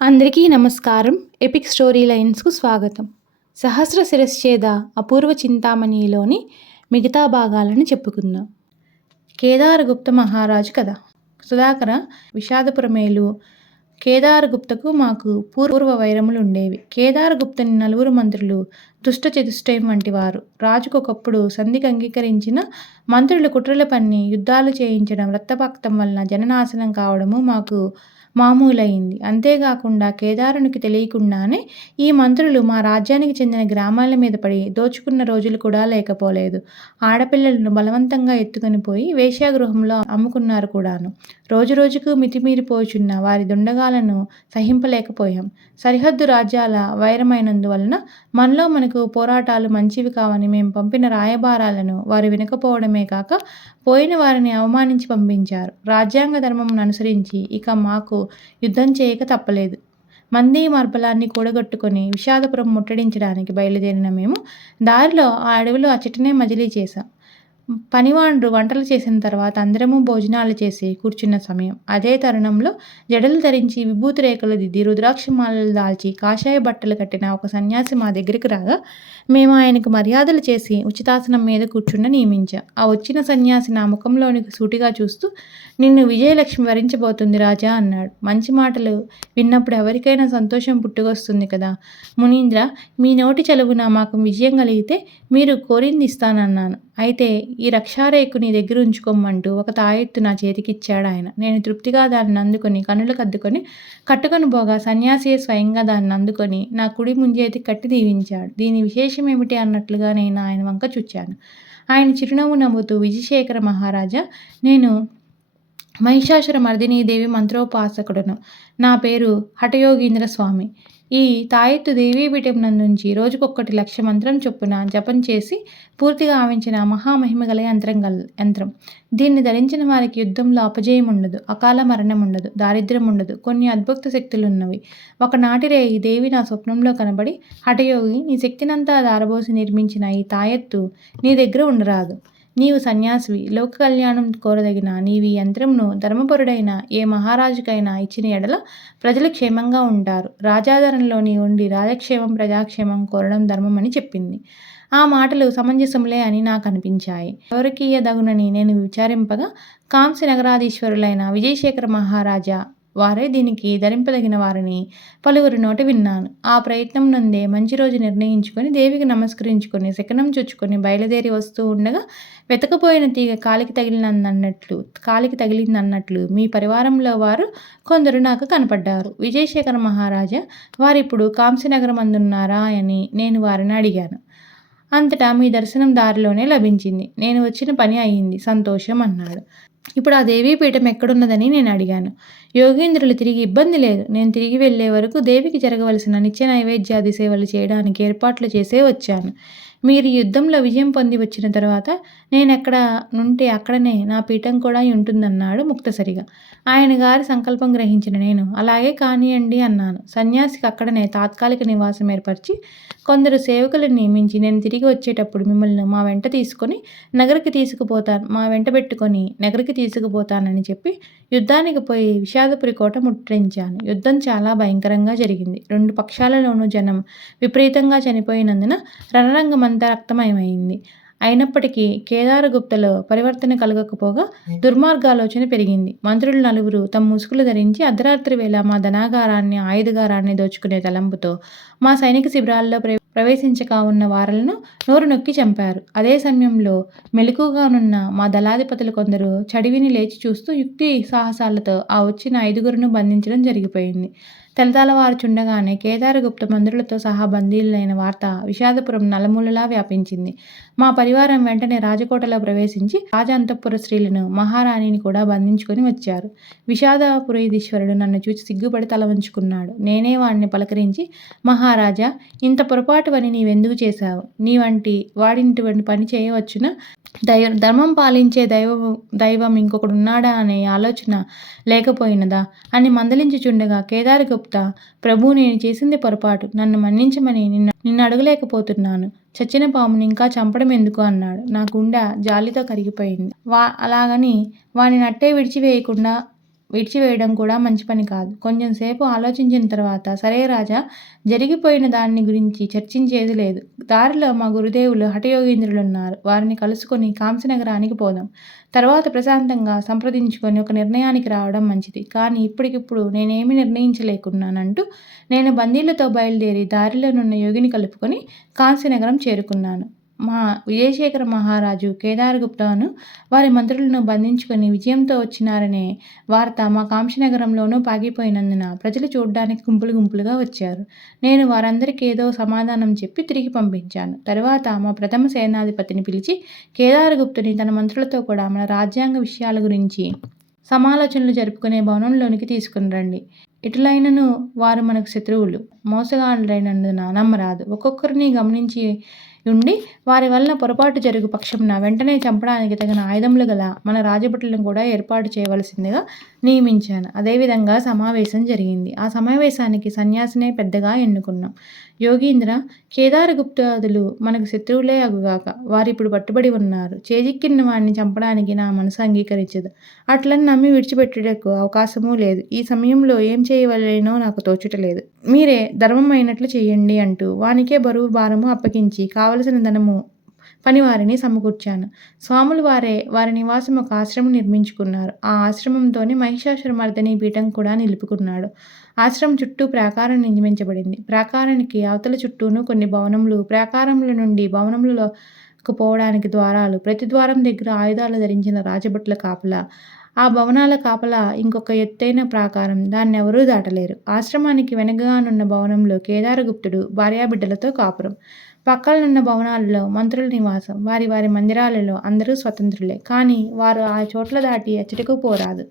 అందరికీ నమస్కారం. Epic story లైన్స్‌కు స్వాగతం. 'సహస్ర శిరశ్ఛేద అపూర్వ చింతామణి'లోని మిగతా భాగాలను చెప్పుకుందాం. కేదారగుప్త మహారాజు కథ. సుధాకర విషాదపురమేలు కేదారగుప్తకు మాకు పూర్వ వైరములుండేవి. కేదారగుప్తుని నలుగురు మంత్రులు దుష్టచతుష్టయం వంటివారు. రాజుకొకప్పుడు సంధికి అంగీకరించిన మంత్రులు కుట్రలు పన్ని యుద్ధాలు చేయించడం, రక్తపాతం వలన జననాశనం కావడము మాకు మామూలయింది. అంతేగాకుండా కేదారునికి తెలియకుండానే ఈ మంత్రులు మా రాజ్యానికి చెందిన గ్రామాల మీద పడి దోచుకున్న రోజులు కూడా లేకపోలేదు. ఆడపిల్లలను బలవంతంగా ఎత్తుకొని పోయి వేశ్యాగృహంలో అమ్ముకున్నారు కూడాను. రోజురోజుకు మితిమీరిపోచున్న వారి దుండగాలను సహింపలేకపోయాం. సరిహద్దు రాజ్యాల వైరమైనందువలన మనలో మనకు పోరాటాలు మంచివి కావని మేము పంపిన రాయబారాలను వారు వినకపోవడమే కాక పోయిన వారిని అవమానించి పంపించారు. రాజ్యాంగ ధర్మమును అనుసరించి ఇక మాకు యుద్ధం చేయక తప్పలేదు. మంది మార్బలాన్ని కూడగట్టుకొని విషాదపురం ముట్టడించడానికి బయలుదేరిన మేము దారిలో ఆ అడవిలో అచ్చటనే మజిలీ చేశాం. పనివాండ్రు వంటలు చేసిన తర్వాత అందరము భోజనాలు చేసి కూర్చున్న సమయం. అదే తరుణంలో జడలు ధరించి విభూతి రేఖలు దిద్ది రుద్రాక్షమాలలు దాల్చి కాషాయ బట్టలు కట్టిన ఒక సన్యాసి మా దగ్గరికి రాగా మేము ఆయనకు మర్యాదలు చేసి ఉచితాసనం మీద కూర్చుండ నియమించాం. ఆ వచ్చిన సన్యాసి నా ముఖంలోనికి సూటిగా చూస్తూ, నిన్ను విజయలక్ష్మి వరించబోతుంది రాజా అన్నాడు. మంచి మాటలు విన్నప్పుడు ఎవరికైనా సంతోషం పుట్టుకొస్తుంది కదా మునీంద్ర, మీ నోటి చలువున మాకు విజయం కలిగితే మీరు కోరింది ఇస్తానన్నాను. అయితే ఈ రక్షారేకు నీ దగ్గర ఉంచుకోమంటూ ఒక తాయెత్తు నా చేతికిచ్చాడు ఆయన. నేను తృప్తిగా దాన్ని అందుకొని కన్నులు కద్దుకొని కట్టుకొని పోగా సన్యాసియే స్వయంగా దాన్ని అందుకొని నా కుడి ముంజేతికి కట్టి దీవించాడు. దీని విశేషం ఏమిటి అన్నట్లుగా నేను ఆయన వంక చూచాను. ఆయన చిరునవ్వు నవ్వుతూ, విజయశేఖర మహారాజా, నేను మహిషాసుర మర్దినీదేవి మంత్రోపాసకుడును. నా పేరు హఠయోగీంద్ర స్వామి. ఈ తాయెత్తు దేవీపీఠం నందుంచి రోజుకొక్కటి 1,00,000 మంత్రం చొప్పున జపం చేసి పూర్తిగా ఆవించిన మహామహిమ గల యంత్రం. దీన్ని ధరించిన వారికి యుద్ధంలో అపజయం ఉండదు, అకాల మరణం ఉండదు, దారిద్ర్యం ఉండదు. కొన్ని అద్భుత శక్తులున్నవి. ఒకనాటి రేయి దేవి నా స్వప్నంలో కనబడి, హఠయోగి, నీ శక్తినంతా దారబోసి నిర్మించిన ఈ తాయెత్తు నీ దగ్గర ఉండరాదు. నీవు సన్యాసివి, లోక కళ్యాణం కోరదగిన నీవి యంత్రమును ధర్మపరుడైన ఏ మహారాజుకైనా ఇచ్చిన ఎడల ప్రజలు క్షేమంగా ఉంటారు. రాజాదరణలో నీ ఉండి రాజక్షేమం ప్రజాక్షేమం కోరడం ధర్మమని చెప్పింది. ఆ మాటలు సమంజసములే అని నాకు అనిపించాయి. ఎవరికీయదగునని నేను విచారింపగా కాంస్య నగరాధీశ్వరులైన విజయశేఖర మహారాజా వారే దీనికి ధరింపదగిన వారిని పలువురి నోట విన్నాను. ఆ ప్రయత్నం నందే మంచి రోజు నిర్ణయించుకొని దేవికి నమస్కరించుకొని శకనం చుచ్చుకొని బయలుదేరి వస్తూ ఉండగా వెతకపోయిన తీగ కాలికి తగిలిందన్నట్లు మీ పరివారంలో వారు కొందరు నాకు కనపడ్డారు. విజయశేఖర మహారాజా వారిప్పుడు కాంస్యనగరం అందున్నారా అని నేను వారిని అడిగాను. అంతటా మీ దర్శనం దారిలోనే లభించింది. నేను వచ్చిన పని అయింది, సంతోషం అన్నాడు. ఇప్పుడు ఆ దేవీపీఠం ఎక్కడున్నదని నేను అడిగాను. యోగీంద్రులు తిరిగి ఇబ్బంది లేదు. నేను తిరిగి వెళ్లే వరకు దేవికి జరగవలసిన నిత్య నైవేద్యాది సేవలు చేయడానికి ఏర్పాట్లు చేసే వచ్చాను. మీరు యుద్ధంలో విజయం పొంది వచ్చిన తర్వాత నేనెక్కడ నుంటే అక్కడనే నా పీఠం కూడా ఉంటుందన్నాడు ముక్తసరిగా. ఆయన గారి సంకల్పం గ్రహించిన నేను, అలాగే కానియండి అన్నాను. సన్యాసికి అక్కడనే తాత్కాలిక నివాసం ఏర్పరిచి కొందరు సేవకులను నియమించి నేను తిరిగి వచ్చేటప్పుడు మిమ్మల్ని మా వెంట పెట్టుకొని నగరికి తీసుకుపోతానని చెప్పి యుద్ధానికి పోయి విషాదపురి కోట ముట్టడించాను. యుద్ధం చాలా భయంకరంగా జరిగింది. 2 పక్షాలలోనూ జనం విపరీతంగా చనిపోయినందున రణరంగమంతా రక్తమయమైంది. అయినప్పటికీ కేదారగుప్తలో పరివర్తన కలగకపోగా దుర్మార్గాలోచన పెరిగింది. మంత్రులు 4 తమ ముసుగులు ధరించి అర్ధరాత్రి వేళ మా ధనాగారాన్ని, ఆయుధగారాన్ని దోచుకునే తలంపుతో మా సైనిక శిబిరాల్లో ప్రవేశించక ఉన్న వారలను నోరు నొక్కి చంపారు. అదే సమయంలో మెలకుగానున్న మా దళాధిపతులు కొందరు చడివిని లేచి చూస్తూ యుక్తి సాహసాలతో ఆ వచ్చిన 5గురును బంధించడం జరిగిపోయింది. తెల్లవారుచుండగానే కేదారగుప్త మంత్రులతో సహా బందీలైన వార్త విషాదపురం నలుమూలలా వ్యాపించింది. మా పరివారం వెంటనే రాజకోటలో ప్రవేశించి రాజ అంతఃపుర స్త్రీలను, మహారాణిని కూడా బంధించుకొని వచ్చారు. విషాదపురీధీశ్వరుడు నన్ను చూచి సిగ్గుపడి తల వంచుకున్నాడు. నేనే వాడిని పలకరించి, మహారాజా, ఇంత పొరపాటు పని నీవెందుకు చేశావు? నీ వంటి వాడిటువంటి పని చేయవచ్చునా? ధర్మం పాలించే దైవం ఇంకొకడున్నాడా అనే ఆలోచన లేకపోయినదా అని మందలించుచుండగా కేదారగుప్త, ప్రభు, నేను చేసింది పొరపాటు, నన్ను మన్నించమని నిన్ను అడగలేకపోతున్నాను. చచ్చిన పాముని ఇంకా చంపడం ఎందుకు అన్నాడు. నా గుండె జాలితో కరిగిపోయింది. అలాగని వాని నట్టే విడిచివేయకుండా విడిచివేయడం కూడా మంచి పని కాదు. కొంచెం సేపు ఆలోచించిన తర్వాత, సరే రాజా, జరిగిపోయిన దాన్ని గురించి చర్చించేది లేదు. దారిలో మా గురుదేవులు హఠయోగీంద్రులున్నారు. వారిని కలుసుకొని కాంసనగరానికి పోదాం. తర్వాత ప్రశాంతంగా సంప్రదించుకొని ఒక నిర్ణయానికి రావడం మంచిది. కానీ ఇప్పటికిప్పుడు నేనేమీ నిర్ణయించలేకున్నానంటూ నేను బందీలతో బయలుదేరి దారిలోనున్న యోగిని కలుపుకొని కాంసీనగరం చేరుకున్నాను. విజయశేఖర మహారాజు కేదారగుప్తను వారి మంత్రులను బంధించుకొని విజయంతో వచ్చినారనే వార్త మా కాంశీనగరంలోనూ పాకిపోయినందున ప్రజలు చూడ్డానికి గుంపులు గుంపులుగా వచ్చారు. నేను వారందరికీ ఏదో సమాధానం చెప్పి తిరిగి పంపించాను. తరువాత మా ప్రథమ సేనాధిపతిని పిలిచి కేదారగుప్తుని తన మంత్రులతో కూడా మన రాజ్యాంగ విషయాల గురించి సమాలోచనలు జరుపుకునే భవనంలోనికి తీసుకుని రండి. ఇటులైనను వారు మనకు శత్రువులు, మోసగాళ్ళైనందున నమ్మరాదు. ఒక్కొక్కరిని గమనించి ఉండి వారి వలన పొరపాటు జరుగు పక్షంన వెంటనే చంపడానికి తగిన ఆయుధములు గల మన రాజభటులను కూడా ఏర్పాటు చేయవలసిందిగా నియమించాను. అదేవిధంగా సమావేశం జరిగింది. ఆ సమావేశానికి సన్యాసినే పెద్దగా ఎన్నుకున్నాం. యోగీంద్ర, కేదారగుప్తాదులు మనకు శత్రువులే అగుగాక వారిప్పుడు పట్టుబడి ఉన్నారు. చేజిక్కిన వాడిని చంపడానికి నా మనసు అంగీకరించదు. అట్లని నమ్మి విడిచిపెట్టుటకు అవకాశమూ లేదు. ఈ సమయంలో ఏం చేయవలేనో నాకు తోచుటలేదు. మీరే ధర్మం అయినట్లు చెయ్యండి అంటూ వానికే బరువు భారము అప్పగించి కావలసిన ధనము పనివారిని సమకూర్చాను. స్వాములు వారి నివాసం ఒక ఆశ్రమం నిర్మించుకున్నారు. ఆ ఆశ్రమంతోనే మహిషాసురమర్దిని పీఠం కూడా నిలుపుకున్నాడు. ఆశ్రమం చుట్టూ ప్రాకారం నిర్మించబడింది. ప్రాకారానికి అవతల చుట్టూను కొన్ని భవనములు, ప్రాకారముల నుండి భవనములకు పోవడానికి ద్వారాలు, ప్రతి ద్వారం దగ్గర ఆయుధాలు ధరించిన రాజభటుల కాపలా, ఆ భవనాల కాపలా ఇంకొక ఎత్తైన ప్రాకారం, దాన్నెవరూ దాటలేరు. ఆశ్రమానికి వెనకగానున్న భవనంలో కేదారగుప్తుడు భార్యాబిడ్డలతో కాపురం. పక్కనున్న భవనాలలో మంత్రుల నివాసం. వారి వారి మందిరాలలో అందరూ స్వతంత్రులే. కానీ వారు ఆ చోట్ల దాటి ఎచ్చటకు పోరాదు.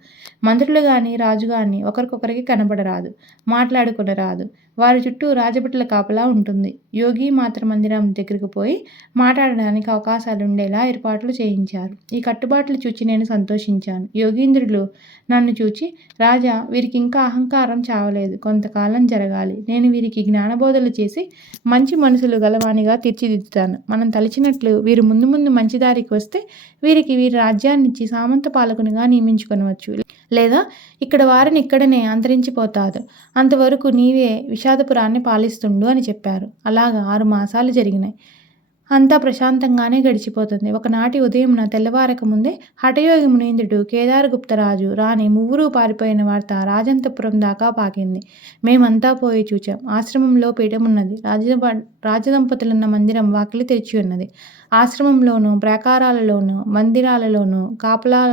మంత్రులు గాని రాజు గాని ఒకరికొకరికి కనబడరాదు, మాట్లాడుకొనరాదు. వారి చుట్టూ రాజభటుల కాపలా ఉంటుంది. యోగి మాత్ర మందిరం దగ్గరకు పోయి మాట్లాడడానికి అవకాశాలు ఉండేలా ఏర్పాట్లు చేయించారు. ఈ కట్టుబాట్లు చూచి నేను సంతోషించాను. యోగీంద్రులు నన్ను చూచి, రాజా, వీరికి ఇంకా అహంకారం చావలేదు, కొంతకాలం జరగాలి. నేను వీరికి జ్ఞానబోధలు చేసి మంచి మనసులు గలవానిగా తీర్చిదిద్దుతాను. మనం తలిచినట్లు వీరు ముందు ముందు మంచి దారికి వస్తే వీరి రాజ్యాన్నిచ్చి సామంత పాలకునిగా నియమించుకొనవచ్చు. లేదా ఇక్కడ వారిని ఇక్కడనే అంతరించిపోతాదు. అంతవరకు నీవే విషాదపురాన్ని పాలిస్తుండు అని చెప్పారు. అలాగా 6 మాసాలు జరిగినాయి. అంతా ప్రశాంతంగానే గడిచిపోతుంది. ఒకనాటి ఉదయమున తెల్లవారక ముందే హఠయోగి మునీంద్రుడు, కేదారగుప్తరాజు, రాణి ముగ్గురూ పారిపోయిన వార్త రాజంతపురం దాకా పాకింది. మేమంతా పోయి చూచాం. ఆశ్రమంలో పీఠమున్నది. రాజదంపతులున్న మందిరం వాకిలి తెరిచి ఉన్నది. ఆశ్రమంలోనూ ప్రాకారాలలోనూ మందిరాలలోనూ కాపలా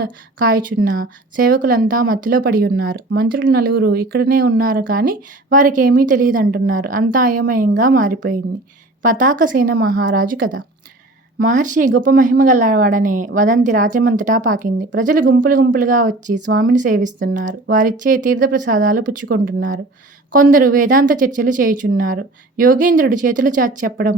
కాయుచున్న సేవకులంతా మత్తులో పడి ఉన్నారు. మంత్రులు 4 ఇక్కడనే ఉన్నారు కానీ వారికి ఏమీ తెలియదంటున్నారు. అంతా అయోమయంగా మారిపోయింది. పతాకసేన మహారాజు కథ. మహర్షి గొప్ప మహిమ గలవాడనే వదంతి రాజ్యమంతటా పాకింది. ప్రజలు గుంపులు గుంపులుగా వచ్చి స్వామిని సేవిస్తున్నారు. వారిచ్చే తీర్థప్రసాదాలు పుచ్చుకుంటున్నారు. కొందరు వేదాంత చర్చలు చేయుచున్నారు. యోగేంద్రుడు చేతులు చాచి చెప్పడం,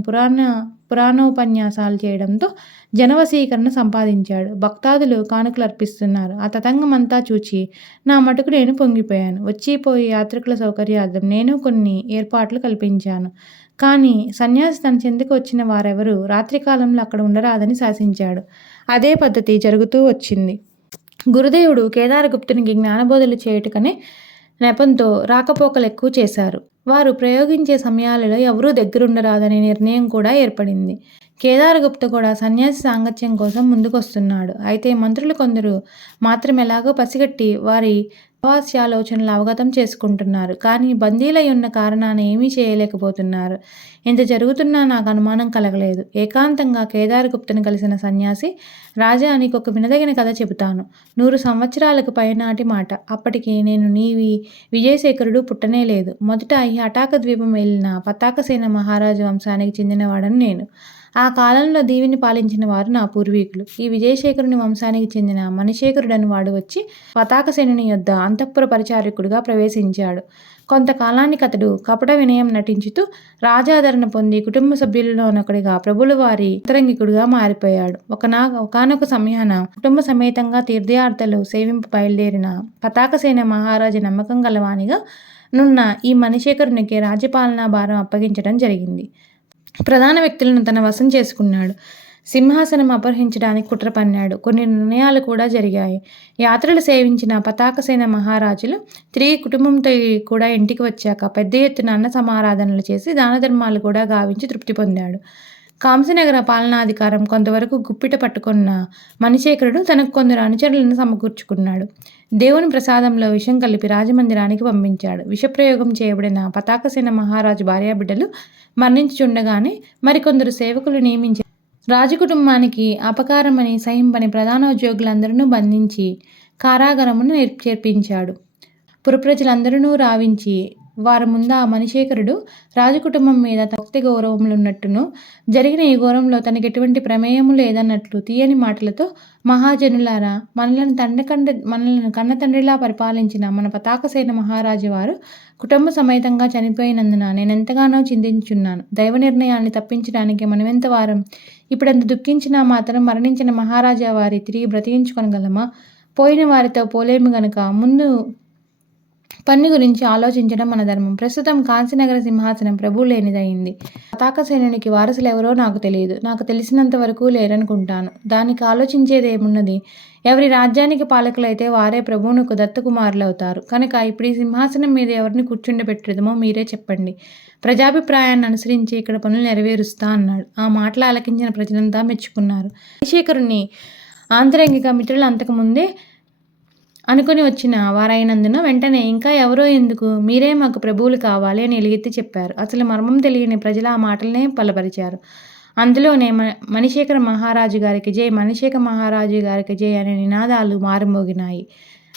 పురాణోపన్యాసాలు చేయడంతో జనవశీకరణ సంపాదించాడు. భక్తాదులు కానుకలు అర్పిస్తున్నారు. ఆ తతంగమంతా చూచి నా మటుకు నేను పొంగిపోయాను. వచ్చిపోయి యాత్రికుల సౌకర్యార్థం నేను కొన్ని ఏర్పాట్లు కల్పించాను. కానీ సన్యాసి తన చెందుకు వచ్చిన వారెవరూ రాత్రికాలంలో అక్కడ ఉండరాదని శాసించాడు. అదే పద్ధతి జరుగుతూ వచ్చింది. గురుదేవుడు కేదారగుప్తునికి జ్ఞానబోధలు చేయుటకనే నెపంతో రాకపోకలు ఎక్కువ చేశారు. వారు ప్రయోగించే సమయాలలో ఎవరూ దగ్గరుండరాదనే నిర్ణయం కూడా ఏర్పడింది. కేదారగుప్త కూడా సన్యాసి సాంగత్యం కోసం ముందుకొస్తున్నాడు. అయితే మంత్రులు కొందరు మాత్రం ఎలాగో పసిగట్టి వారి ఆలోచనలు అవగతం చేసుకుంటున్నారు. కానీ బందీలై ఉన్న కారణాన ఏమీ చేయలేకపోతున్నారు. ఇంత జరుగుతున్నా నాకు అనుమానం కలగలేదు. ఏకాంతంగా కేదారగుప్తుని కలిసిన సన్యాసి, రాజా, నీకు ఒక వినదగిన కథ చెబుతాను. 100 సంవత్సరాలకు పైనాటి మాట. అప్పటికి నేను విజయశేఖరుడు పుట్టనే లేదు. మొదట ఈ హఠాక ద్వీపం వెళ్ళిన పతాకసేన మహారాజు వంశానికి చెందినవాడని నేను. ఆ కాలంలో దీవిని పాలించిన వారు నా పూర్వీకులు. ఈ విజయశేఖరుని వంశానికి చెందిన మణిశేఖరుడని వాడు వచ్చి పతాకసేనుని యొద్ద అంతఃపుర పరిచారకుడిగా ప్రవేశించాడు. కొంతకాలానికి అతడు కపట వినయం నటించుతూ రాజాదరణ పొంది కుటుంబ సభ్యులలోనొకడిగా ప్రభుల వారి అంతరంగికుడిగా మారిపోయాడు. ఒకానొక సమయాన కుటుంబ సమేతంగా తీర్థయాత్రలు సేవింపు బయలుదేరిన పతాకసేన మహారాజు నమ్మకం గలవానిగా నున్న ఈ మణిశేఖరునికి రాజ్యపాలనా భారం అప్పగించడం జరిగింది. ప్రధాన వ్యక్తులను తన వశం చేసుకున్నాడు. సింహాసనం అపహరించడానికి కుట్ర పన్నాడు. కొన్ని నిర్ణయాలు కూడా జరిగాయి. యాత్రలు సేవించిన పతాకసేన మహారాజులు తిరిగి కుటుంబంతో కూడా ఇంటికి వచ్చాక పెద్ద ఎత్తున అన్న సమారాధనలు చేసి దానధర్మాలు కూడా గావించి తృప్తి పొందాడు. కాంసనగర పాలనాధికారం కొంతవరకు గుప్పిట పట్టుకున్న మణిశేఖరుడు తనకు కొందరు అనుచరులను సమకూర్చుకున్నాడు. దేవుని ప్రసాదంలో విషం కలిపి రాజమందిరానికి పంపించాడు. విషప్రయోగం చేయబడిన పతాకసేన మహారాజు భార్యాబిడ్డలు మరణించుచుండగానే మరికొందరు సేవకులు నియమించారు. రాజకుటుంబానికి అపకారమని సహింపని ప్రధానోద్యోగులందరూ బంధించి కారాగారమును చేర్పించాడు. పురప్రజలందరూ రావించి వారి ముందు ఆ మణిశేఖరుడు రాజకుటుంబం మీద భక్తి గౌరవములున్నట్టును జరిగిన ఈ ఘోరంలో తనకి ఎటువంటి ప్రమేయము లేదన్నట్లు తీయని మాటలతో, మహాజనులారా, మనలను కన్నతండ్రిలా పరిపాలించిన మన పతాకసేన మహారాజు వారు కుటుంబ సమేతంగా చనిపోయినందున నేనెంతగానో చింతించున్నాను. దైవ నిర్ణయాన్ని తప్పించడానికి మనమెంత వారం. ఇప్పుడంత దుఃఖించినా మాత్రం మరణించిన మహారాజా వారి తిరిగి బ్రతికించుకొనగలమా? పోయిన వారితో పోలేము గనుక ముందు పని గురించి ఆలోచించడం మన ధర్మం. ప్రస్తుతం కాంచీనగర సింహాసనం ప్రభువు లేనిదయింది. పతాకసేనునికి వారసులు ఎవరో నాకు తెలియదు. నాకు తెలిసినంత వరకు లేరనుకుంటాను. దానికి ఆలోచించేదేమున్నది? ఎవరి రాజ్యానికి పాలకులైతే వారే ప్రభువునకు దత్తకుమారులవుతారు. కనుక ఇప్పుడు ఈ సింహాసనం మీద ఎవరిని కూర్చుండబెట్టేదమో మీరే చెప్పండి. ప్రజాభిప్రాయాన్ని అనుసరించి ఇక్కడ పనులు నెరవేరుస్తా అన్నాడు. ఆ మాటలు ఆలకించిన ప్రజలంతా మెచ్చుకున్నారు. మణిశేఖరుని ఆంతరంగిక మిత్రులు అంతకుముందే అనుకుని వచ్చిన వారైనందున వెంటనే ఇంకా ఎవరో ఎందుకు, మీరే మాకు ప్రభువులు కావాలి అని ఎలుగెత్తి చెప్పారు. అసలు మర్మం తెలియని ప్రజలు ఆ మాటలనే బలపరిచారు. అందులోనే మణిశేఖర మహారాజు గారికి జై, మణిశేఖర మహారాజు గారికి జై అనే నినాదాలు మారుమోగినాయి.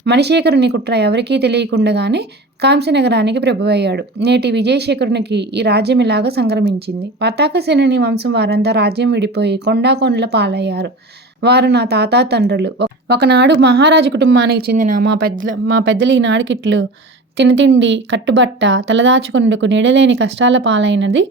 మణిశేఖరుని కుట్ర ఎవరికీ తెలియకుండగానే కాంసనగరానికి ప్రభువయ్యాడు. నేటి విజయశేఖరునికి ఈ రాజ్యం ఇలాగా సంక్రమించింది. పతాకసేనుని వంశం వారంతా రాజ్యం విడిపోయి కొండాకొండల పాలయ్యారు. వారు నా తాత తండ్రులు. ఒకనాడు మహారాజు కుటుంబానికి చెందిన మా పెద్దలు ఈనాడికిట్లు తినతిండి, కట్టుబట్ట, తలదాచుకొనుటకు నీడలేని కష్టాల పాలైనది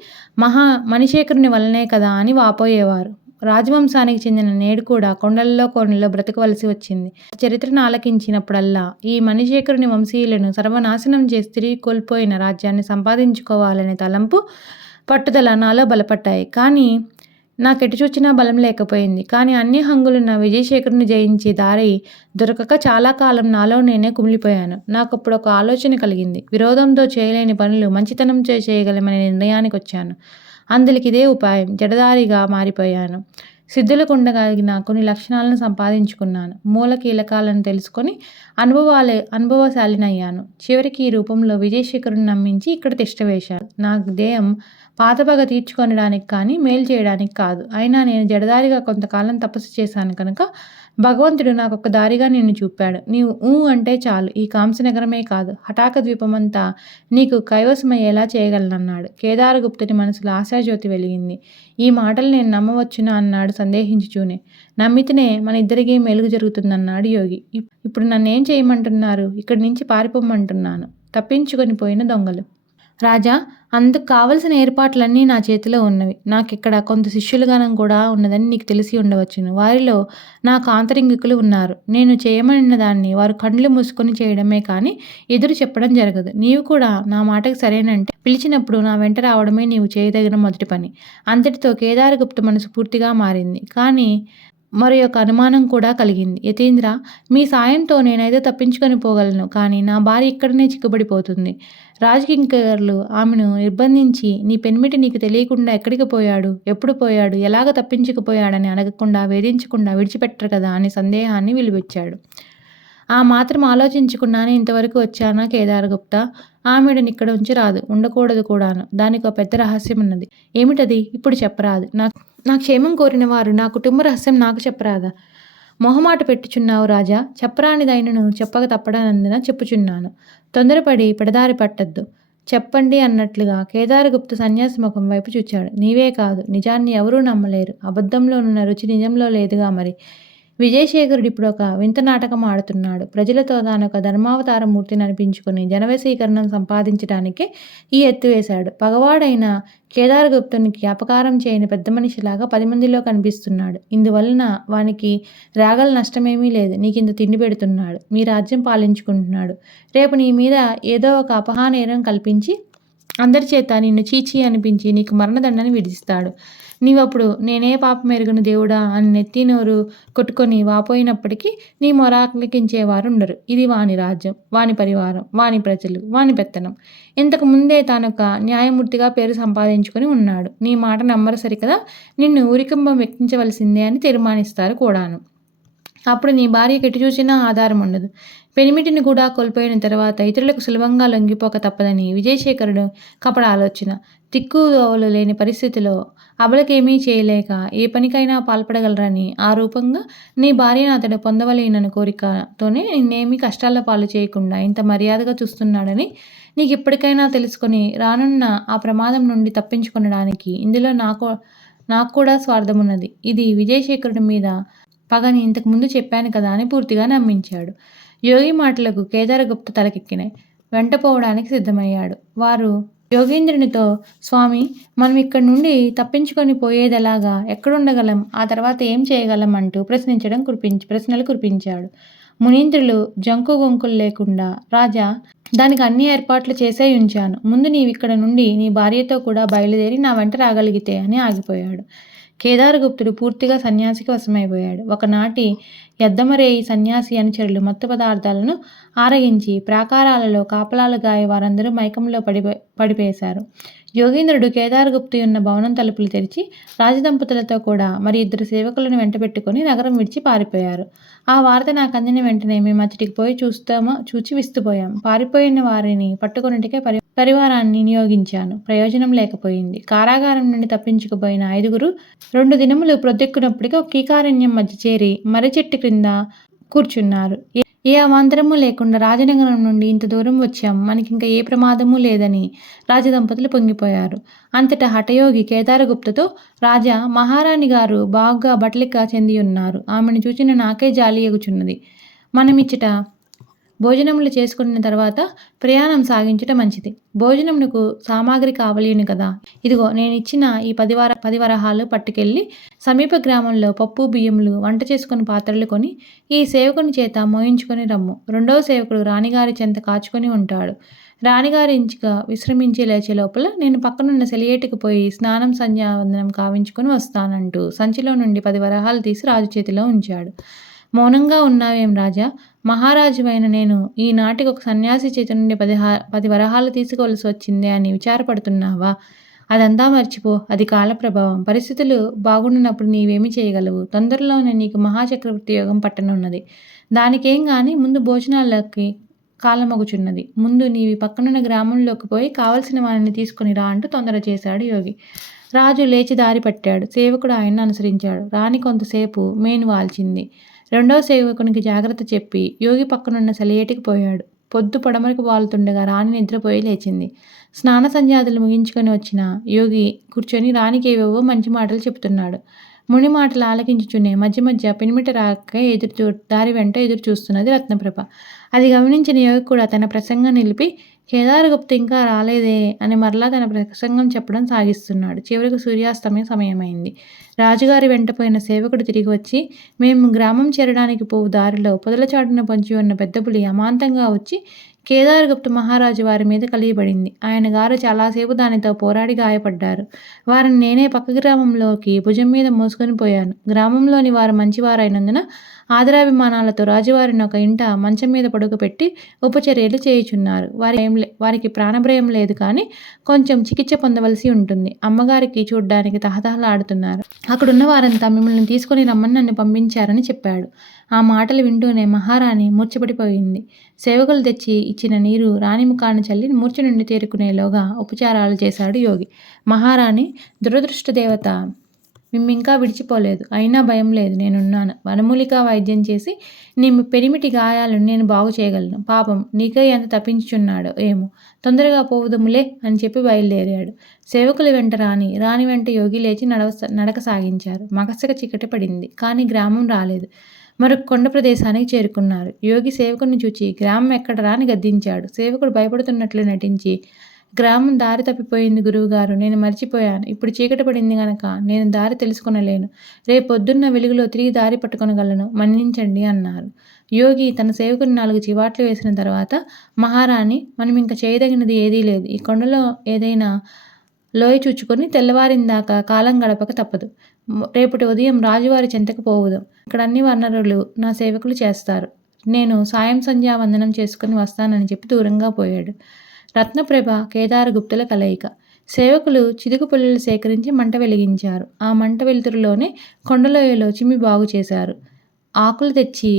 మణిశేఖరుని వల్లనే కదా అని వాపోయేవారు. రాజవంశానికి చెందిన నేడు కూడా కొండల్లో బ్రతకవలసి వచ్చింది. చరిత్రను ఆలకించినప్పుడల్లా ఈ మణిశేఖరుని వంశీయులను సర్వనాశనం చేసి తిరిగి కోల్పోయిన రాజ్యాన్ని సంపాదించుకోవాలనే తలంపు, పట్టుదల నాలో బలపడ్డాయి. కానీ నాకెటు చూచినా బలం లేకపోయింది. కానీ అన్ని హంగులున్న విజయశేఖరుని జయించే దారి దొరకక చాలా కాలం నాలో నేనే కుమిలిపోయాను. నాకప్పుడు ఒక ఆలోచన కలిగింది. విరోధంతో చేయలేని పనులు మంచితనంతో చేయగలమనే నిర్ణయానికి వచ్చాను. అందులోకి ఇదే ఉపాయం. జడదారిగా మారిపోయాను. సిద్ధులకు ఉండగలిగిన కొన్ని లక్షణాలను సంపాదించుకున్నాను. మూల కీలకాలను తెలుసుకొని అనుభవశాలినయ్యాను. చివరికి ఈ రూపంలో విజయశేఖరుని నమ్మించి ఇక్కడ తిష్టవేశాను. నా ధ్యేయం పాతపగ తీర్చుకొనడానికి కానీ మేలు చేయడానికి కాదు. అయినా నేను జడదారిగా కొంతకాలం తపస్సు చేశాను కనుక భగవంతుడు నాకొక దారిగా నిన్ను చూపాడు. నీవు అంటే చాలు ఈ కాంసనగరమే కాదు, హఠాక ద్వీపమంతా నీకు కైవసమయ్యేలా చేయగలనన్నాడు. కేదారగుప్తుని మనసులో ఆశాజ్యోతి వెలిగింది. ఈ మాటలు నేను నమ్మవచ్చునా అన్నాడు సందేహించుచూనే. నమ్మితేనే మన ఇద్దరికీ మెలుగు జరుగుతుందన్నాడు యోగి. ఇప్పుడు నన్నేం చేయమంటున్నారు? ఇక్కడి నుంచి పారిపోమ్మంటున్నాను. తప్పించుకొని పోయిన దొంగలు. రాజా, అందుకు కావలసిన ఏర్పాట్లన్నీ నా చేతిలో ఉన్నవి. నాకిక్కడ కొంత శిష్యులగణం కూడా ఉన్నదని నీకు తెలిసి ఉండవచ్చును. వారిలో నాకు ఆంతరంగికులు ఉన్నారు. నేను చేయమనిన దాన్ని వారు కండ్లు మూసుకొని చేయడమే కానీ ఎదురు చెప్పడం జరగదు. నీవు కూడా నా మాటకు సరేనంటే పిలిచినప్పుడు నా వెంట రావడమే నీవు చేయదగిన మొదటి పని. అంతటితో కేదారగుప్త మనసు పూర్తిగా మారింది. కానీ మరి ఒక అనుమానం కూడా కలిగింది. యతీంద్ర, మీ సాయంతో నేనైతే తప్పించుకొని పోగలను. కానీ నా భార్య ఇక్కడనే చిక్కుబడిపోతుంది. రాజకింకర్లు ఆమెను నిర్బంధించి నీ పెనిమిటి నీకు తెలియకుండా ఎక్కడికి పోయాడు, ఎప్పుడు పోయాడు, ఎలాగ తప్పించుకుపోయాడని అడగకుండా వేధించకుండా విడిచిపెట్టరు కదా అని సందేహాన్ని వెలిబుచ్చాడు. ఆ మాత్రం ఆలోచించకుండానే ఇంతవరకు వచ్చానా కేదారగుప్త? ఆమెడని ఇక్కడ ఉంచి రాదు, ఉండకూడదు కూడాను. దానికి ఒక పెద్ద రహస్యం ఉన్నది. ఏమిటది? ఇప్పుడు చెప్పరాదు. నా క్షేమం కోరిన వారు నా కుటుంబ రహస్యం నాకు చెప్పరాదా? మొహమాట పెట్టుచున్నావు రాజా. చెప్పరానిదైనను చెప్పక తప్పడనందున చెప్పుచున్నాను. తొందరపడి పెడదారి పట్టద్దు. చెప్పండి అన్నట్లుగా కేదారగుప్త సన్యాసి ముఖం వైపు చూచాడు. నీవే కాదు, నిజాన్ని ఎవరూ నమ్మలేరు. అబద్ధంలోనున్న రుచి నిజంలో లేదుగా మరి. విజయశేఖరుడు ఇప్పుడు ఒక వింత నాటకం ఆడుతున్నాడు. ప్రజలతో తానొక ధర్మావతార మూర్తిని అనిపించుకుని జనవశీకరణం సంపాదించడానికే ఈ ఎత్తు వేశాడు. పగవాడైన కేదారగుప్తునికి అపకారం చేయని పెద్ద మనిషిలాగా 10 మందిలో కనిపిస్తున్నాడు. ఇందువలన వానికి రాగల నష్టమేమీ లేదు. నీకింత తిండి పెడుతున్నాడు, మీ రాజ్యం పాలించుకుంటున్నాడు. రేపు నీ మీద ఏదో ఒక అపహానేరం కల్పించి అందరి చేత నిన్ను చీచీ అనిపించి నీకు మరణదండని విధిస్తాడు. నీవప్పుడు నేనే పాపమెరుగని దేవుడా అని నెత్తి నోరు కొట్టుకొని వాపోయినప్పటికీ నీ మొర ఆలకించేవారుండరు. ఇది వాని రాజ్యం, వాని పరివారం, వాని ప్రజలు, వాని పెత్తనం. ఇంతకు ముందే తానొక న్యాయమూర్తిగా పేరు సంపాదించుకొని ఉన్నాడు. నీ మాట నమ్మరు సరికదా, నిన్ను ఉరికంబం ఎక్కించవలసిందే అని తీర్మానిస్తారు కూడాను. అప్పుడు నీ భార్యకి ఎటు చూసినా ఆధారం ఉండదు. పెనిమిటిని కూడా కోల్పోయిన తర్వాత ఇతరులకు సులభంగా లొంగిపోక తప్పదని విజయశేఖరుడు కపట ఆలోచన. దిక్కుదోవలు లేని పరిస్థితిలో అబలకేమీ చేయలేక ఏ పనికైనా పాల్పడగలరని ఆ రూపంగా నీ భార్యను అతడు పొందవలేనని కోరికతోనే నిన్నేమీ కష్టాల పాలు చేయకుండా ఇంత మర్యాదగా చూస్తున్నాడని నీకు ఇప్పటికైనా తెలుసుకొని రానున్న ఆ ప్రమాదం నుండి తప్పించుకొనడానికి ఇందులో నాకు కూడా స్వార్థమున్నది. ఇది విజయశేఖరుడి మీద పగని ఇంతకు ముందు చెప్పాను కదా అని పూర్తిగా నమ్మించాడు. యోగి మాటలకు కేదారగుప్త తలకెక్కినాయి. వెంటపోవడానికి సిద్ధమయ్యాడు. వారు యోగేంద్రునితో, స్వామి, మనం ఇక్కడి నుండి తప్పించుకొని పోయేదెలాగా? ఎక్కడుండగలం? ఆ తర్వాత ఏం చేయగలం? అంటూ ప్రశ్నలు కురిపించాడు. మునీంద్రులు జంకు గొంకులు లేకుండా, రాజా, దానికి అన్ని ఏర్పాట్లు చేసే ఉంచాను. ముందు నీవిక్కడ నుండి నీ భార్యతో కూడా బయలుదేరి నా వెంట రాగలిగితే అని ఆగిపోయాడు. కేదారగుప్తుడు పూర్తిగా సన్యాసికి వశమైపోయాడు. ఒకనాటి యద్దమరేయి సన్యాసి అనుచరులు మత్తు పదార్థాలను ఆరగించి ప్రాకారాలలో కాపలాలు గాయ వారందరూ మైకంలో పడిపేశారు. యోగేంద్రుడు కేదారగుప్తు ఉన్న భవనం తలుపులు తెరిచి రాజదంపతులతో కూడా మరి 2 సేవకులను వెంటబెట్టుకుని నగరం విడిచి పారిపోయారు. ఆ వార్త నాకు అందిన వెంటనే మేము అచ్చటికి పోయి చూచి విస్తుపోయాం. పారిపోయిన వారిని పట్టుకొనుటకే పరివారాన్ని నియోగించాను. ప్రయోజనం లేకపోయింది. కారాగారం నుండి తప్పించుకుపోయిన 5గురు 2 దినములు ప్రొద్దెక్కునప్పటికీ ఒక కీకారణ్యం మధ్య చేరి మర్రి చెట్టు క్రింద కూర్చున్నారు. ఏ అవాంతరము లేకుండా రాజనగరం నుండి ఇంత దూరం వచ్చాం, మనకింక ఏ ప్రమాదము లేదని రాజదంపతులు పొంగిపోయారు. అంతటా హఠయోగి కేదారగుప్తతో, రాజా, మహారాణి గారు బాగా బట్టలిక చెందియున్నారు. ఆమెను చూచిన నాకే జాలి ఎగుచున్నది. మనమిచ్చట భోజనములు చేసుకున్న తర్వాత ప్రయాణం సాగించుట మంచిది. భోజనమునకు సామాగ్రి కావలేను కదా. ఇదిగో నేనిచ్చిన ఈ 10 వరహాలు పట్టుకెళ్ళి సమీప గ్రామంలో పప్పు బియ్యములు వంట చేసుకుని పాత్రలు కొని ఈ సేవకుని చేత మోయించుకొని రమ్ము. 2వ సేవకుడు రాణిగారి చెంత కాచుకొని ఉంటాడు. రాణిగారి ఇంచిగా విశ్రమించి లేచే లోపల నేను పక్కనున్న సెలియేటికి పోయి స్నానం సంధ్యావందనం కావించుకొని వస్తానంటూ సంచిలో నుండి 10 వరహాలు తీసి రాజు చేతిలో ఉంచాడు. మౌనంగా ఉన్నావేం రాజా? మహారాజువైన నేను ఈనాటికి ఒక సన్యాసి చేతి నుండి 10 వరహాలు తీసుకోవలసి వచ్చిందే అని విచారపడుతున్నావా? అదంతా మర్చిపో. అది కాలప్రభావం. పరిస్థితులు బాగుండినప్పుడు నీవేమి చేయగలవు? తొందరలోనే నీకు మహాచక్రవర్తి యోగం పట్టనున్నది. దానికేం గాని ముందు భోజనాలకి కాలమగుచున్నది. ముందు నీవి పక్కనున్న గ్రామంలోకి పోయి కావలసిన వారిని తీసుకుని రా అంటూ తొందర చేశాడు యోగి. రాజు లేచి దారి పట్టాడు. సేవకుడు ఆయన్ను అనుసరించాడు. రాణి కొంతసేపు మేను వాల్చింది. 2వ సేవకునికి జాగ్రత్త చెప్పి యోగి పక్కనున్న సెలయేటికి పోయాడు. పొద్దు పడమరకు వాలుతుండగా రాణి నిద్రపోయి లేచింది. స్నాన సంధ్యాదులు ముగించుకొని వచ్చిన యోగి కూర్చొని రాణికి ఏవేవో మంచి మాటలు చెబుతున్నాడు. ముని మాటలు ఆలకించుచునే మధ్య మధ్య పెనిమిట రాక దారి వెంట ఎదురు చూస్తున్నది రత్నప్రభ. అది గమనించిన యోగి కూడా తన ప్రసంగం నిలిపి, కేదారగుప్త ఇంకా రాలేదే అని మరలా తన ప్రసంగం చెప్పడం సాగిస్తున్నాడు. చివరికి సూర్యాస్తమయ సమయమైంది. రాజుగారి వెంటపోయిన సేవకుడు తిరిగి వచ్చి, మేము గ్రామం చేరడానికి పోవు దారిలో పొదల చాటున పొంచి ఉన్న పెద్ద పులి అమాంతంగా వచ్చి కేదారగుప్త మహారాజు వారి మీద కలియబడింది. ఆయన గారు చాలాసేపు దానితో పోరాడి గాయపడ్డారు. వారిని నేనే పక్క గ్రామంలోకి భుజం మీద మోసుకొని పోయాను. గ్రామంలోని వారు మంచివారైనందున ఆదరాభిమానాలతో రాజువారిని ఒక ఇంట మంచం మీద పడుకోబెట్టి ఉపచర్యలు చేయుచున్నారు. వారికి ప్రాణభయం లేదు, కానీ కొంచెం చికిత్స పొందవలసి ఉంటుంది. అమ్మగారికి చూడ్డానికి తహతహలాడుతున్నారు. అక్కడున్న వారంతా మిమ్మల్ని తీసుకొని రమ్మని నన్ను పంపించారని చెప్పాడు. ఆ మాటలు వింటూనే మహారాణి మూర్ఛపడిపోయింది. సేవకులు తెచ్చి ఇచ్చిన నీరు రాణి ముఖాన్ని చల్లి మూర్ఛ నుండి తేరుకునేలోగా ఉపచారాలు చేశాడు యోగి. మహారాణి, దురదృష్ట దేవత మిమ్మింకా విడిచిపోలేదు. అయినా భయం లేదు, నేనున్నాను. వనమూలికా వైద్యం చేసి నీ పెరిమిటి గాయాలను నేను బాగు చేయగలను. పాపం నీకే ఎంత తప్పించుచున్నాడో ఏమో. తొందరగా పోవుదములే అని చెప్పి బయలుదేరాడు. సేవకుల వెంట రాణి వెంట యోగి లేచి నడక సాగించారు. మగసక చీకటి పడింది, కానీ గ్రామం రాలేదు. మరొక కొండ ప్రదేశానికి చేరుకున్నారు. యోగి సేవకుని చూచి, గ్రామం ఎక్కడరా అని గద్దించాడు. సేవకుడు భయపడుతున్నట్లు నటించి, గ్రామం దారి తప్పిపోయింది గురువుగారు, నేను మర్చిపోయాను. ఇప్పుడు చీకటి పడింది గనక నేను దారి తెలుసుకొనలేను. రేపొద్దున్న వెలుగులో తిరిగి దారి పట్టుకొనగలను, మన్నించండి అన్నారు. యోగి తన సేవకుని 4 చివాట్లు వేసిన తర్వాత, మహారాణి, మనం ఇంక చేయదగినది ఏదీ లేదు. ఈ కొండలో ఏదైనా లోయ చూచుకొని తెల్లవారిందాకా కాలం గడపక తప్పదు. రేపటి ఉదయం రాజువారి చెంతకు పోవుదాం. ఇక్కడ అన్ని వనరులు నా సేవకులు చేస్తారు. నేను సాయం సంధ్యావందనం చేసుకుని వస్తానని చెప్పి దూరంగా పోయాడు. రత్నప్రభ, కేదారగుప్తుల కలయిక. సేవకులు చిదుగు పుల్లలు సేకరించి మంట వెలిగించారు. ఆ మంట వెలుతురులోనే కొండలోయలో చిమ్మి బాగు చేశారు. ఆకులు తెచ్చి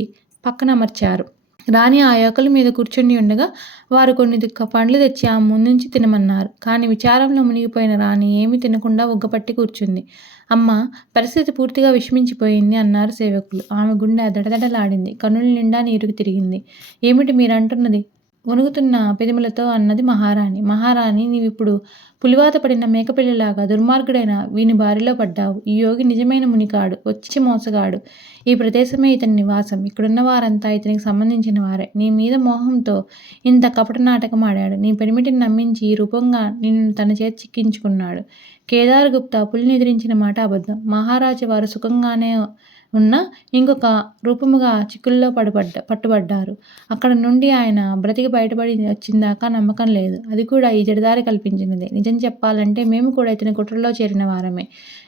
పక్కన అమర్చారు. రాణి ఆ ఆకుల మీద కూర్చుని ఉండగా వారు కొన్ని పండ్లు తెచ్చి ఆమె ముందుంచి తినమన్నారు. కానీ విచారంలో మునిగిపోయిన రాణి ఏమీ తినకుండా ఉగ్గపట్టి కూర్చుంది. అమ్మ, పరిస్థితి పూర్తిగా విషమించిపోయింది అన్నారు సేవకులు. ఆమె గుండె దడదడలాడింది. కన్నుల నిండా నీరుకు తిరిగింది. ఏమిటి మీరంటున్నది? వణుకుతున్న పెదిమలతో అన్నది మహారాణి. మహారాణి, నీవిప్పుడు పులివాత పడిన మేకపిల్లలాగా దుర్మార్గుడైన వీని బారిలో పడ్డావు. ఈ యోగి నిజమైన మునికాడు, వచ్చి మోసగాడు. ఈ ప్రదేశమే ఇతని నివాసం. ఇక్కడున్న వారంతా ఇతనికి సంబంధించిన వారే. నీ మీద మోహంతో ఇంత కపట నాటకం ఆడాడు. నీ పెనిమిటిని నమ్మించి ఈ రూపంగా నిన్ను తన చేతి చిక్కించుకున్నాడు. కేదారగుప్త పులిని ఎదిరించిన మాట అబద్ధం. మహారాజు వారు సుఖంగానే ఉన్న ఇంకొక రూపముగా చిక్కుల్లో పట్టుబడ్డారు. అక్కడ నుండి ఆయన బ్రతికి బయటపడి వచ్చిందాకా నమ్మకం లేదు. అది కూడా ఈ జడదారి కల్పించినదే. నిజం చెప్పాలంటే మేము కూడా ఇతని కుట్రలో చేరిన వారమే.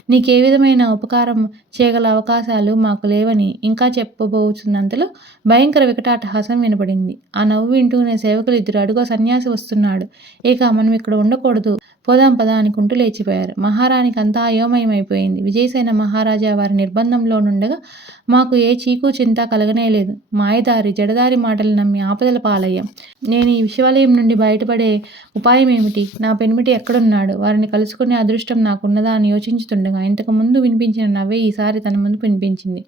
నీకే విధమైన ఉపకారం చేయగల అవకాశాలు మాకు లేవని ఇంకా చెప్పబోతున్నంతలో భయంకర వికటాటహాసం వినపడింది. ఆ నవ్వు వింటూనే సేవకులు ఇద్దరు, అడుగో సన్యాసి వస్తున్నాడు, ఇక మనం ఇక్కడ ఉండకూడదు, పోదాం పదా అనుకుంటూ లేచిపోయారు. మహారాణికి అంతా అయోమయమైపోయింది. విజయసేన మహారాజా వారి నిర్బంధంలో నుండగా మాకు ఏ చీకు చింత కలగనేలేదు. మాయదారి జడదారి మాటలు నమ్మి ఆపదల పాలయ్యాం. నేను ఈ విషవలయం నుండి బయటపడే ఉపాయం ఏమిటి? నా పెనిమిటి ఎక్కడున్నాడు? వారిని కలుసుకునే అదృష్టం నాకున్నదా అని యోచించుతుండగా ఇంతకు ముందు వినిపించిన నవ్వే ఈసారి తన ముందు వినిపించింది.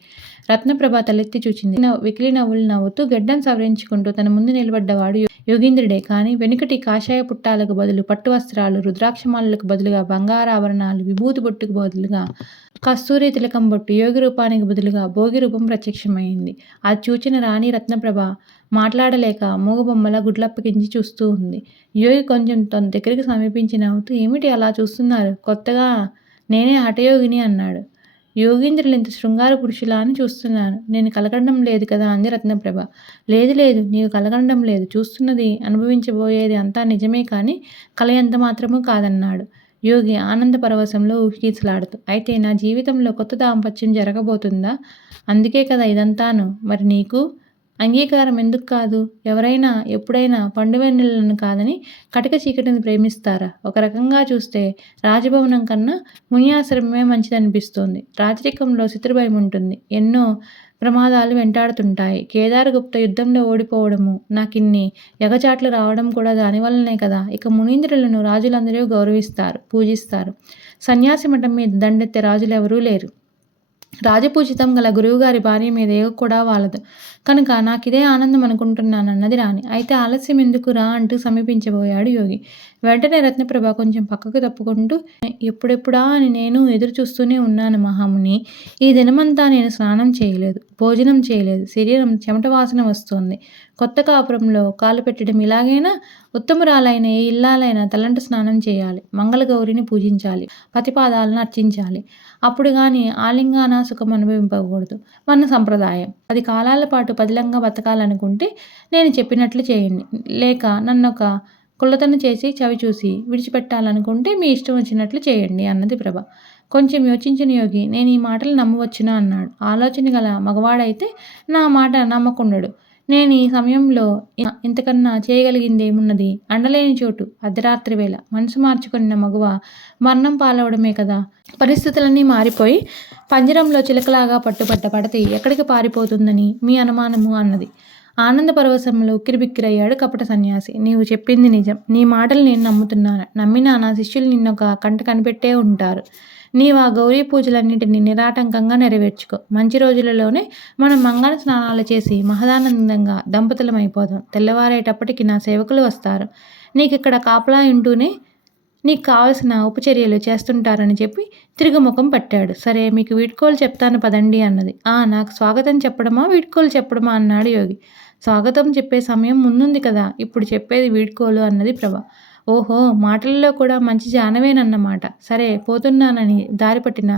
రత్నప్రభ తలెత్తి చూచింది. వెకిలి నవ్వులు నవ్వుతూ గెడ్డం సవరించుకుంటూ తన ముందు నిలబడ్డవాడు యోగీంద్రుడే. కానీ వెనుకటి కాషాయ పుట్టాలకు బదులు పట్టు వస్త్రాలు, రుద్రాక్షమాలకు బదులుగా బంగారాభరణాలు, విభూతి బొట్టుకు బదులుగా కస్తూరి తిలకం బొట్టు, యోగి రూపానికి బదులుగా భోగి రూపం ప్రత్యక్షమైంది. అది చూచిన రాణి రత్నప్రభ మాట్లాడలేక మూగబొమ్మల గుడ్లప్పగించి చూస్తూ ఉంది. యోగి కొంచెం తన దగ్గరికి సమీపించి నవ్వుతూ, ఏమిటి అలా చూస్తున్నారు? కొత్తగా నేనే హఠయోగిని అన్నాడు. యోగీంద్రులు ఇంత శృంగార పురుషులా అని చూస్తున్నాను. నేను కలగడం లేదు కదా అంది రత్నప్రభ. లేదు లేదు, నీవు కలగడం లేదు. చూస్తున్నది, అనుభవించబోయేది అంతా నిజమే కానీ కల ఎంత మాత్రమూ కాదన్నాడు యోగి ఆనంద పరవశంలో ఊహికీసలాడుతూ. అయితే నా జీవితంలో కొత్త దాంపత్యం జరగబోతుందా? అందుకే కదా ఇదంతాను. మరి నీకు అంగీకారం ఎందుకు కాదు? ఎవరైనా ఎప్పుడైనా పండువెన్నెలను కాదని కటిక చీకటిని ప్రేమిస్తారా? ఒక రకంగా చూస్తే రాజభవనం కన్నా మునియాశ్రమమే మంచిదనిపిస్తోంది. రాజరికంలో శత్రుభయం ఉంటుంది, ఎన్నో ప్రమాదాలు వెంటాడుతుంటాయి. కేదారగుప్త యుద్ధంలో ఓడిపోవడము, నాకిన్ని ఎగచాట్లు రావడం కూడా దానివల్లనే కదా. ఇక మునీంద్రులను రాజులందరూ గౌరవిస్తారు, పూజిస్తారు. సన్యాసి మఠం మీద దండెత్తే రాజులు ఎవరూ లేరు. రాజపూజితం గల గురువుగారి భార్య మీద ఏగ కూడా వాలదు. కనుక నాకిదే ఆనందం అనుకుంటున్నానన్నది రాణి. అయితే ఆలస్యం ఎందుకు రా అంటూ సమీపించబోయాడు యోగి. వెంటనే రత్నప్రభ కొంచెం పక్కకు తప్పుకుంటూ, ఎప్పుడెప్పుడా అని నేను ఎదురు చూస్తూనే ఉన్నాను మహాముని. ఈ దినమంతా నేను స్నానం చేయలేదు, భోజనం చేయలేదు. శరీరం చెమట వాసన వస్తోంది. కొత్త కాపురంలో కాలు పెట్టడం ఇలాగైనా? ఉత్తమురాలైన ఏ ఇల్లాలైనా తలంటు స్నానం చేయాలి, మంగళగౌరిని పూజించాలి, పతిపాదాలను అర్చించాలి. అప్పుడు కానీ ఆలింగాన సుఖం అనుభవింపకూడదు. మన సంప్రదాయం. అది కాలాల పాటు పదిలంగా బతకాలనుకుంటే నేను చెప్పినట్లు చేయండి. లేక నన్నొక కుళ్ళతను చేసి చవి చూసి విడిచిపెట్టాలనుకుంటే మీ ఇష్టం వచ్చినట్లు చేయండి అన్నది ప్రభ. కొంచెం యోచించిన యోగి, నేను ఈ మాటలు నమ్మవచ్చునా అన్నాడు. ఆలోచన గల మగవాడైతే నా మాట నమ్మకుండడు. నేను ఈ సమయంలో ఇంతకన్నా చేయగలిగిందేమున్నది? అండలేని చోటు, అర్ధరాత్రి వేళ, మనసు మార్చుకున్న మగువ మరణం పాలవడమే కదా. పరిస్థితులన్నీ మారిపోయి పంజరంలో చిలకలాగా పట్టుబడ్డ పడతి ఎక్కడికి పారిపోతుందని మీ అనుమానము అన్నది. ఆనంద పరవశంలో ఉక్కిరిబిక్కిరయ్యాడు కపట సన్యాసి. నీవు చెప్పింది నిజం. నీ మాటలు నేను నమ్ముతున్నాను. నమ్మినా నా శిష్యులు నిన్నొక కంట కనిపెట్టే ఉంటారు. నీవు ఆ గౌరీ పూజలన్నింటినీ నిరాటంకంగా నెరవేర్చుకో. మంచి రోజులలోనే మనం మంగళ స్నానాలు చేసి మహదానందంగా దంపతులమైపోదాం. తెల్లవారేటప్పటికి నా సేవకులు వస్తారు. నీకు ఇక్కడ కాపలా ఉంటూనే నీకు కావలసిన ఉపచర్యలు చేస్తుంటారని చెప్పి తిరుగుముఖం పట్టాడు. సరే, మీకు వీడ్కోలు చెప్తాను పదండి అన్నది. నాకు స్వాగతం చెప్పడమా వీడ్కోలు చెప్పడమా అన్నాడు యోగి. స్వాగతం చెప్పే సమయం ముందుంది కదా, ఇప్పుడు చెప్పేది వీడ్కోలు అన్నది ప్రభ. ఓహో! మాటలలో కూడా మంచి జానవేనన్నమాట. సరే పోతున్నానని దారి పట్టిన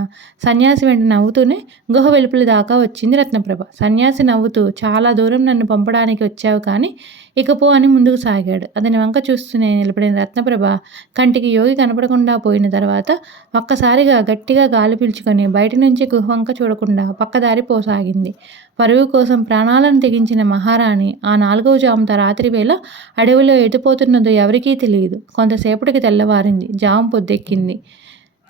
సన్యాసి వెంట నవ్వుతూనే గుహ వెలుపల దాకా వచ్చింది రత్నప్రభ. సన్యాసి నవ్వుతూ చాలా దూరం నన్ను పంపడానికి వచ్చావు కానీ ఇక పో అని ముందుకు సాగాడు. అతని వంక చూస్తూనే నిలబడిన రత్నప్రభ కంటికి యోగి కనపడకుండా పోయిన తర్వాత ఒక్కసారిగా గట్టిగా గాలి పీల్చుకొని బయటి నుంచి గుహ వంక చూడకుండా పక్కదారి పోసాగింది. పరుగు కోసం ప్రాణాలను తెగించిన మహారాణి ఆ 4వ జాముత రాత్రి వేళ అడవిలో ఎటుపోతున్నదో ఎవరికీ తెలియదు. కొంతసేపటికి తెల్లవారింది. జాము పొద్దెక్కింది.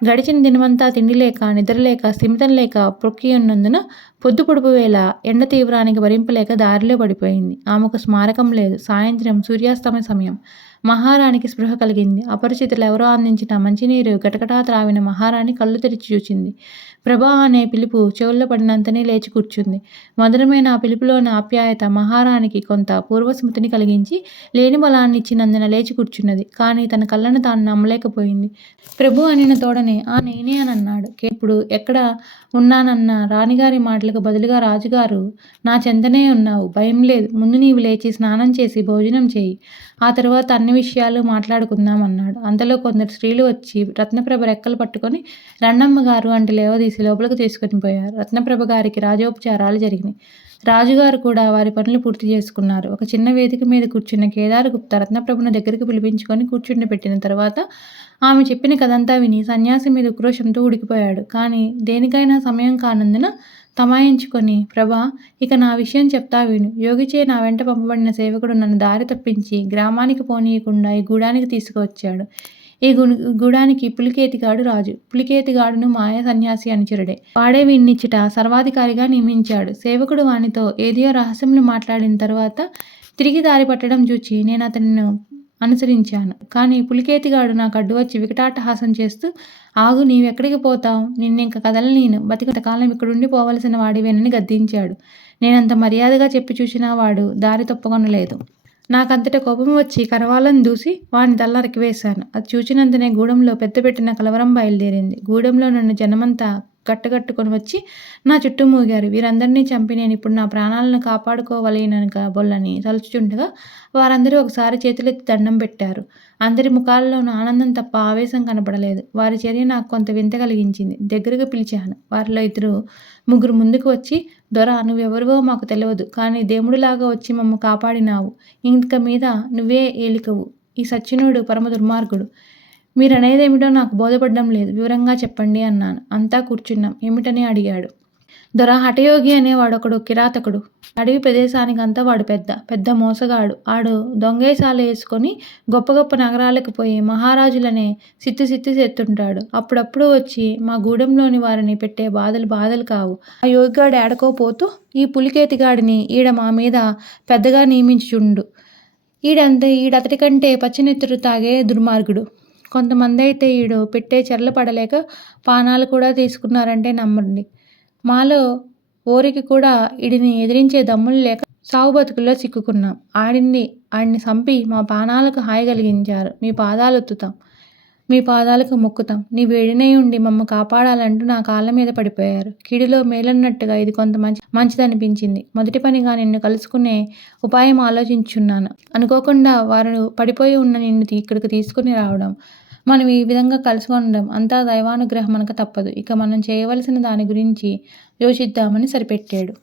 గడిచిన దినమంతా తిండి లేక, నిద్రలేక, స్థిమితం లేక ప్రొక్కియున్నందున పొద్దు పొడుపు వేళ ఎండ తీవ్రానికి భరింపలేక దారిలో పడిపోయింది. ఆమెకు స్మారకం లేదు. సాయంత్రం సూర్యాస్తమయ సమయం. మహారాణికి స్పృహ కలిగింది. అపరిచితులెవరో అందించిన మంచినీరు గటగటా త్రావిన మహారాణి కళ్ళు తెరిచి చూచింది. ప్రభా అనే పిలుపు చెవుల్లో పడినంతనే లేచి కూర్చుంది. మధురమైన ఆ పిలుపులోని ఆప్యాయత మహారాణికి కొంత పూర్వస్మృతిని కలిగించి లేని బలాన్ని ఇచ్చినందున లేచి కూర్చున్నది. కానీ తన కళ్ళను తాను నమ్మలేకపోయింది. ప్రభు అనిన తోడనే నేనే అని అన్నాడు. ఇప్పుడు ఎక్కడ ఉన్నానన్న రాణిగారి మాటలకు బదులుగా రాజుగారు నా చెంతనే ఉన్నావు. భయం లేదు. ముందు నీవు లేచి స్నానం చేసి భోజనం చేయి. ఆ తరువాత అన్ని విషయాలు మాట్లాడుకుందాం అన్నాడు. అంతలో కొందరు స్త్రీలు వచ్చి రత్నప్రభ రెక్కలు పట్టుకొని రండమ్మ గారు అంటే లేవదీసి లోపలికి తీసుకొని పోయారు. రత్నప్రభ గారికి రాజోపచారాలు జరిగినాయి. రాజుగారు కూడా వారి పనులు పూర్తి చేసుకున్నారు. ఒక చిన్న వేదిక మీద కూర్చున్న కేదారగుప్త రత్నప్రభను దగ్గరికి పిలిపించుకొని కూర్చుండబెట్టిన తర్వాత ఆమె చెప్పిన కథంతా విని సన్యాసి మీద ఉక్రోషంతో ఉడికిపోయాడు. కానీ దేనికైనా సమయం కానందున తమాయించుకొని, ప్రభా ఇక నా విషయం చెప్తా విను. యోగిచే నా వెంట పంపబడిన సేవకుడు నన్ను దారి తప్పించి గ్రామానికి పోనీయకుండా ఈ గూడానికి తీసుకువచ్చాడు. ఈ గూడానికి పులికేతిగాడు రాజు. పులికేతిగాడును మాయ సన్యాసి అనుచరుడే. వాడే వీణ్ణిచ్చట సర్వాధికారిగా నియమించాడు. సేవకుడు వానితో ఏదియో రహస్యములు మాట్లాడిన తర్వాత తిరిగి దారి పట్టడం చూచి నేను అతనిని అనుసరించాను. కానీ పులికేతిగాడు నాకు అడ్డు వచ్చి వికటాట్టహాసం చేస్తూ, ఆగు, నీవెక్కడికి పోతావు? నిన్నింక కదలనీను. బతికినంతకాలం ఇక్కడుండి పోవలసిన వాడివేనని గద్దించాడు. నేనంత మర్యాదగా చెప్పి చూసినా వాడు దారి తప్పకొనలేదు. నాకంతట కోపం వచ్చి కరవాలను దూసి వాని తల నరికివేశాను. అది చూచినంతనే గూడెంలో పెద్దపెట్టిన కలవరం బయలుదేరింది. గూడెంలో నన్ను జనమంతా కట్టగట్టుకొని వచ్చి నా చుట్టూ మూగారు. వీరందరినీ చంపి నేను ఇప్పుడు నా ప్రాణాలను కాపాడుకోవలేననుక బొల్లని తలుచుచుండగా వారందరూ ఒకసారి చేతులెత్తి దండం పెట్టారు. అందరి ముఖాల్లోనూ ఆనందం తప్ప ఆవేశం కనపడలేదు. వారి చర్య నాకు కొంత వింత కలిగించింది. దగ్గరకు పిలిచాను. వారిలో ముగ్గురు ముందుకు వచ్చి, దొర, నువ్వెవరివో మాకు తెలియదు, కానీ దేవుడిలాగా వచ్చి మమ్మ కాపాడినావు. ఇంక మీద నువ్వే ఏలికవు. ఈ సచ్చినుడు పరమ దుర్మార్గుడు. మీరనేదేమిటో నాకు బోధపడడం లేదు. వివరంగా చెప్పండి అన్నాను. అంతా కూర్చున్నాం. ఏమిటని అడిగాడు. దొర, హఠయోగి అనేవాడొకడు కిరాతకుడు. అడవి ప్రదేశానికంతా వాడు పెద్ద మోసగాడు. ఆడు దొంగేసాలు వేసుకొని గొప్ప గొప్ప నగరాలకు పోయి మహారాజులనే సిత్తు చేస్తుంటాడు. అప్పుడప్పుడు వచ్చి మా గూడెంలోని వారిని పెట్టే బాధలు కావు. ఆ యోగిగాడు ఏడకోపోతూ ఈ పులికేతిగాడిని ఈడ మా మీద పెద్దగా నియమించుచుండు. ఈడతడి కంటే పచ్చినెత్తురు తాగే దుర్మార్గుడు. కొంతమంది అయితే ఈడు పెట్టే చెరలు పడలేక పానాలు కూడా తీసుకున్నారంటే నమ్మండి. మాలో ఓరికి కూడా ఈడిని ఎదిరించే దమ్ములు లేక సావు బతుకుల్లో చిక్కుకున్నాం. ఆడిని చంపి మా పానాలకు హాయి కలిగించారు. మీ పాదాలకు మొక్కుతాం. నీ వేడినై ఉండి మమ్మ కాపాడాలంటూ నా కాళ్ళ మీద పడిపోయారు. కిడిలో మేలన్నట్టుగా ఇది కొంత మంచిదనిపించింది. మొదటి పనిగా నిన్ను కలుసుకునే ఉపాయం ఆలోచించున్నాను. అనుకోకుండా వారు పడిపోయి ఉన్న నిన్ను ఇక్కడికి తీసుకుని రావడం, మనం ఈ విధంగా కలుసుకొనడం అంతా దైవానుగ్రహం మనకు తప్పదు. ఇక మనం చేయవలసిన దాని గురించి యోచిద్దామని సరిపెట్టాడు.